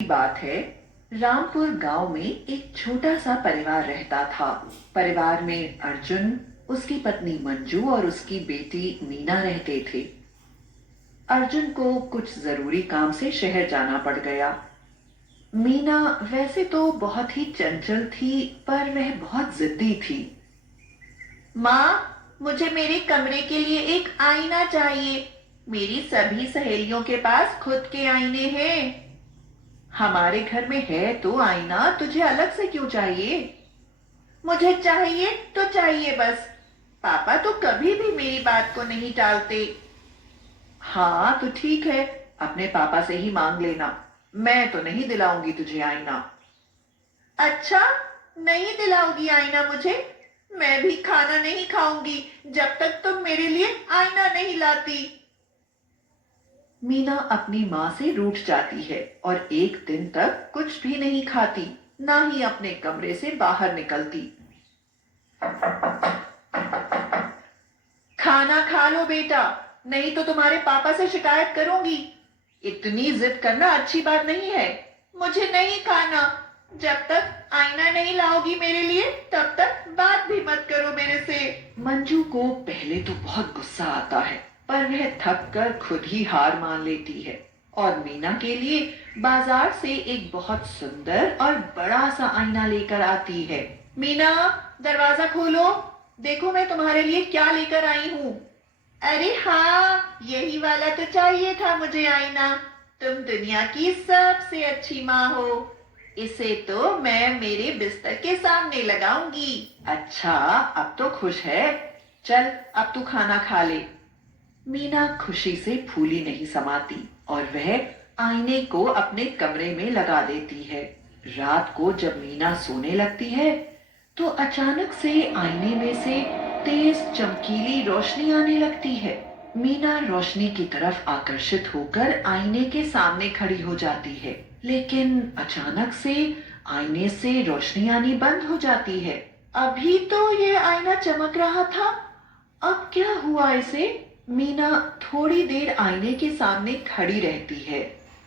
बात है। रामपुर गांव में एक छोटा सा परिवार रहता था। परिवार में अर्जुन, उसकी पत्नी मंजू और उसकी बेटी मीना रहते थे। अर्जुन को कुछ जरूरी काम से शहर जाना पड़ गया। मीना वैसे तो बहुत ही चंचल थी, पर वह बहुत जिद्दी थी। माँ, मुझे मेरे कमरे के लिए एक आईना चाहिए। मेरी सभी सहेलियों के पास खुद के आईने हैं। हमारे घर में है तो आईना, तुझे अलग से क्यों चाहिए? मुझे चाहिए तो चाहिए बस। पापा तो कभी भी मेरी बात को नहीं टालते। हाँ तो ठीक है, अपने पापा से ही मांग लेना। मैं तो नहीं दिलाऊंगी तुझे आईना। अच्छा, नहीं दिलाओगी आईना मुझे? मैं भी खाना नहीं खाऊंगी जब तक तुम मेरे लिए आईना नहीं लाती। मीना अपनी माँ से रूठ जाती है और एक दिन तक कुछ भी नहीं खाती, ना ही अपने कमरे से बाहर निकलती। खाना खा लो बेटा, नहीं तो तुम्हारे पापा से शिकायत करूंगी। इतनी जिद करना अच्छी बात नहीं है। मुझे नहीं खाना। जब तक आईना नहीं लाओगी मेरे लिए, तब तक बात भी मत करो मेरे से। मंजू को पहले तो बहुत गुस्सा आता है, पर वह थक कर खुद ही हार मान लेती है और मीना के लिए बाजार से एक बहुत सुंदर और बड़ा सा आईना लेकर आती है। मीना, दरवाजा खोलो, देखो मैं तुम्हारे लिए क्या लेकर आई हूँ। अरे हाँ, यही वाला तो चाहिए था मुझे आईना। तुम दुनिया की सबसे अच्छी माँ हो। इसे तो मैं मेरे बिस्तर के सामने लगाऊंगी। अच्छा, अब तो खुश है। चल, अब तू खाना खा ले। मीना खुशी से फूली नहीं समाती और वह आईने को अपने कमरे में लगा देती है। रात को जब मीना सोने लगती है तो अचानक से आईने में से तेज चमकीली रोशनी आने लगती है। मीना रोशनी की तरफ आकर्षित होकर आईने के सामने खड़ी हो जाती है, लेकिन अचानक से आईने से रोशनी आनी बंद हो जाती है। अभी तो ये आईना चमक रहा था, अब क्या हुआ इसे? मीना थोड़ी देर आईने के सामने खड़ी रहती है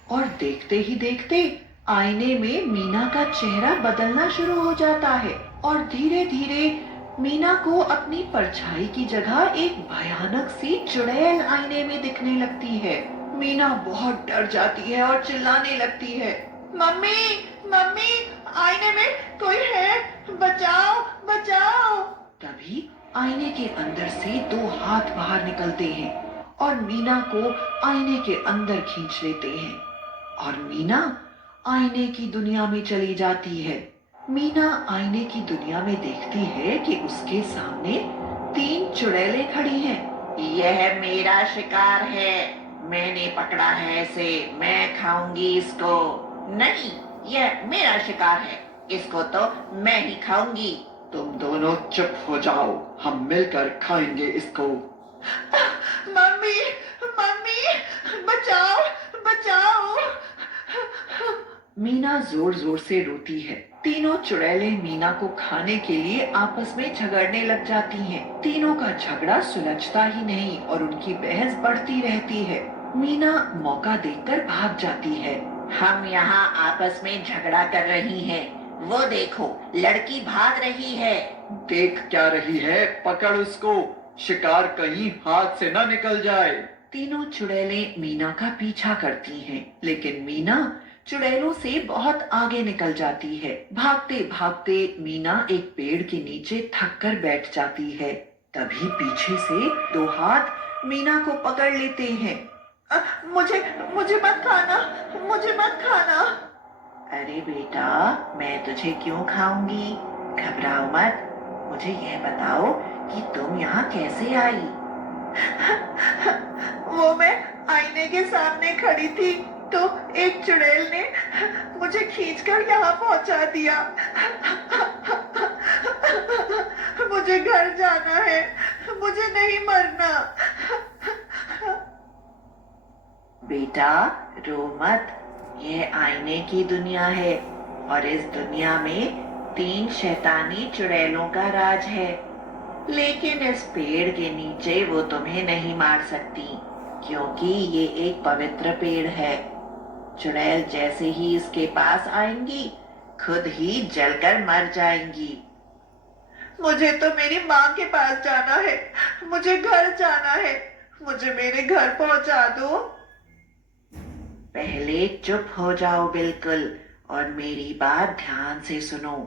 और देखते ही देखते आईने में मीना का चेहरा बदलना शुरू हो जाता है और धीरे धीरे मीना को अपनी परछाई की जगह एक भयानक सी चुड़ैल आईने में दिखने लगती है। मीना बहुत डर जाती है और चिल्लाने लगती है, मम्मी, मम्मी, आईने में कोई है, बचाओ, बचाओ। तभी आईने के अंदर से दो हाथ बाहर निकलते हैं और मीना को आईने के अंदर खींच लेते हैं और मीना आईने की दुनिया में चली जाती है। मीना आईने की दुनिया में देखती है कि उसके सामने तीन चुड़ैलें खड़ी हैं। यह मेरा शिकार है, मैंने पकड़ा है इसे, मैं खाऊंगी इसको। नहीं, यह मेरा शिकार है, इसको तो मैं ही खाऊंगी। तुम दोनों चुप हो जाओ, हम मिलकर खाएंगे इसको। मम्मी, मम्मी, बचाओ, बचाओ। मीना जोर जोर से रोती है। तीनों चुड़ैलें मीना को खाने के लिए आपस में झगड़ने लग जाती हैं। तीनों का झगड़ा सुलझता ही नहीं और उनकी बहस बढ़ती रहती है। मीना मौका देखकर भाग जाती है। हम यहाँ आपस में झगड़ा कर रही हैं, वो देखो लड़की भाग रही है। देख क्या रही है, पकड़ उसको, शिकार कहीं हाथ से न निकल जाए। तीनों चुड़ैलें मीना का पीछा करती हैं, लेकिन मीना चुड़ैलों से बहुत आगे निकल जाती है। भागते भागते मीना एक पेड़ के नीचे थक कर बैठ जाती है। तभी पीछे से दो हाथ मीना को पकड़ लेते हैं। मुझे मुझे मत खाना, मुझे मत खाना। अरे बेटा, मैं तुझे क्यों खाऊंगी? घबराओ मत। मुझे यह बताओ कि तुम यहाँ कैसे आई? वो मैं आईने के सामने खड़ी थी तो एक चुड़ैल ने मुझे खींचकर यहाँ पहुंचा दिया। मुझे घर जाना है, मुझे नहीं मरना। बेटा रो मत, यह आईने की दुनिया है और इस दुनिया में तीन शैतानी चुड़ैलों का राज है, लेकिन इस पेड़ के नीचे वो तुम्हें नहीं मार सकती क्योंकि ये एक पवित्र पेड़ है। चुड़ैल जैसे ही इसके पास आएंगी खुद ही जलकर मर जाएंगी। मुझे तो मेरी माँ के पास जाना है, मुझे घर जाना है, मुझे मेरे घर पहुंचा दो। पहले चुप हो जाओ बिल्कुल और मेरी बात ध्यान से सुनो।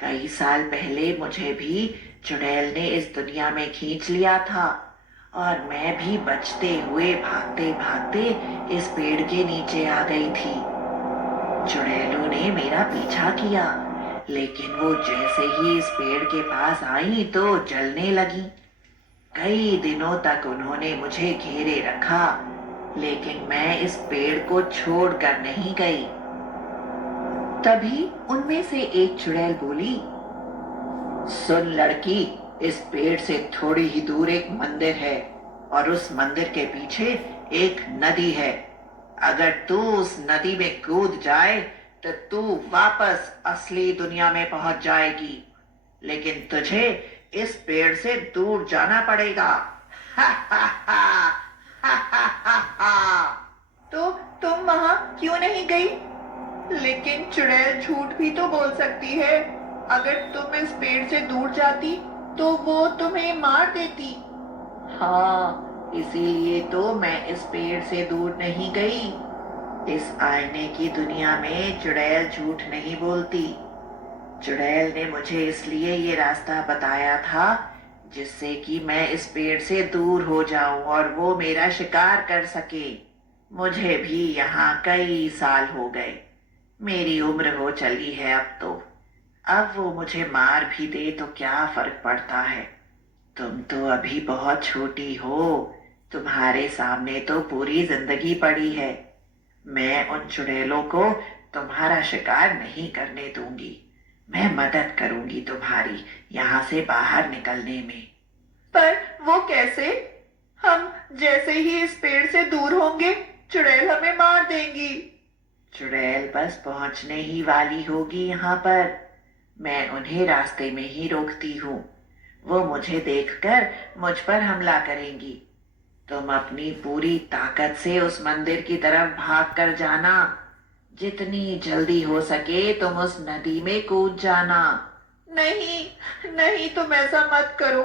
कई साल पहले मुझे भी चुड़ैल ने इस दुनिया में खींच लिया था और मैं भी बचते हुए भागते भागते इस पेड़ के नीचे आ गई थी। चुड़ैलों ने मेरा पीछा किया, लेकिन वो जैसे ही इस पेड़ के पास आई तो जलने लगी। कई दिनों तक उन्होंने मुझे घेरे रखा, लेकिन मैं इस पेड़ को छोड़कर नहीं गई। तभी उनमें से एक चुड़ैल बोली, सुन लड़की, इस पेड़ से थोड़ी ही दूर एक मंदिर है और उस मंदिर के पीछे एक नदी है। अगर तू उस नदी में कूद जाए तो तू वापस असली दुनिया में पहुंच जाएगी, लेकिन तुझे इस पेड़ से दूर जाना पड़ेगा। हा हा हा हा हा हा हा। तो तुम वहां क्यों नहीं गई? लेकिन चुड़ैल झूठ भी तो बोल सकती है। अगर तुम इस पेड़ से दूर जाती तो वो तुम्हें मार देती। हाँ, इसीलिए तो मैं इस पेड़ से दूर नहीं गई। इस आईने की दुनिया में चुड़ैल झूठ नहीं बोलती। चुड़ैल ने मुझे इसलिए ये रास्ता बताया था जिससे कि मैं इस पेड़ से दूर हो जाऊं और वो मेरा शिकार कर सके। मुझे भी यहाँ कई साल हो गए, मेरी उम्र हो चली है अब तो। अब वो मुझे मार भी दे तो क्या फर्क पड़ता है। तुम तो अभी बहुत छोटी हो, तुम्हारे सामने तो पूरी जिंदगी पड़ी है। मैं उन चुड़ैलों को तुम्हारा शिकार नहीं करने दूंगी। मैं मदद करूंगी तुम्हारी यहाँ से बाहर निकलने में। पर वो कैसे? हम जैसे ही इस पेड़ से दूर होंगे चुड़ैल हमें मार देंगी। चुड़ैल बस पहुंचने ही वाली होगी यहाँ पर। मैं उन्हें रास्ते में ही रोकती हूँ। वो मुझे देखकर मुझ पर हमला करेंगी। तुम अपनी पूरी ताकत से उस मंदिर की तरफ भाग कर जाना। जितनी जल्दी हो सके तुम उस नदी में कूद जाना। नहीं, नहीं, तुम ऐसा मत करो।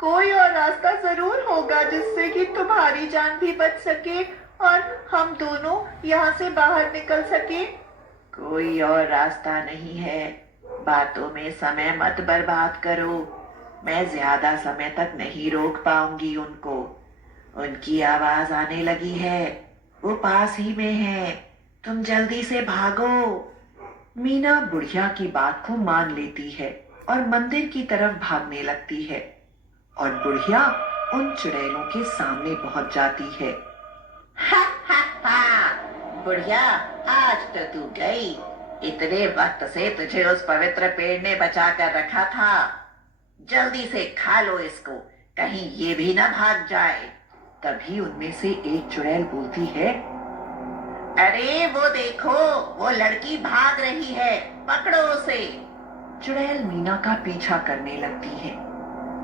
कोई और रास्ता जरूर होगा जिससे कि तुम्हारी जान भी बच सके और हम दोनों यहाँ से बाहर निकल सके। कोई और रास्ता नहीं है। बातों में समय मत बर्बाद करो। मैं ज्यादा समय तक नहीं रोक पाऊंगी उनको। उनकी आवाज आने लगी है, वो पास ही में है। तुम जल्दी से भागो। मीना बुढ़िया की बात को मान लेती है और मंदिर की तरफ भागने लगती है और बुढ़िया उन चुड़ैलों के सामने पहुंच जाती है। हा हा हा, बुढ़िया, आज तो तू गई। इतने वक्त से तुझे उस पवित्र पेड़ ने बचा कर रखा था। जल्दी से खा लो इसको, कहीं ये भी ना भाग जाए। तभी उनमें से एक चुड़ैल बोलती है, अरे वो देखो, वो लड़की भाग रही है, पकड़ो उसे। चुड़ैल मीना का पीछा करने लगती है।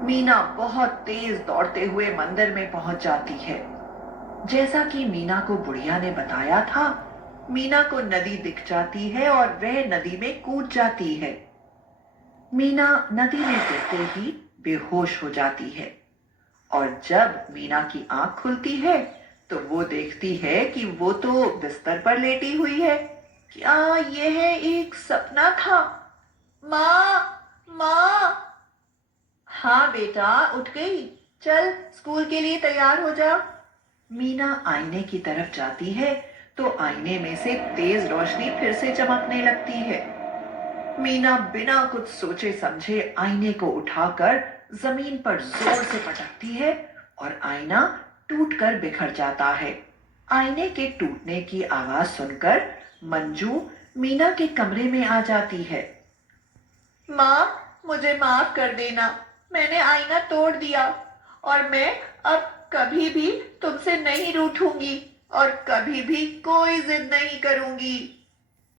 मीना बहुत तेज दौड़ते हुए मंदिर में पहुंच जाती है। जैसा कि मीना को बुढ़िया ने बताया था, मीना को नदी दिख जाती है और वह नदी में कूद जाती है। मीना नदी में गिरते ही बेहोश हो जाती है और जब मीना की आंख खुलती है तो वो देखती है कि वो तो बिस्तर पर लेटी हुई है। क्या यह एक सपना था? माँ, माँ। हाँ बेटा, उठ गई। चल स्कूल के लिए तैयार हो जा। मीना आईने की तरफ जाती है तो आईने में से तेज रोशनी फिर से चमकने लगती है। मीना बिना कुछ सोचे समझे आईने को उठाकर जमीन पर जोर से पटकती है और आईना टूटकर बिखर जाता है। आईने के टूटने की आवाज सुनकर मंजू मीना के कमरे में आ जाती है। माँ, मुझे माफ कर देना, मैंने आईना तोड़ दिया और मैं अब कभी भी तुमसे नहीं रूठूंगी और कभी भी कोई जिद नहीं करूंगी।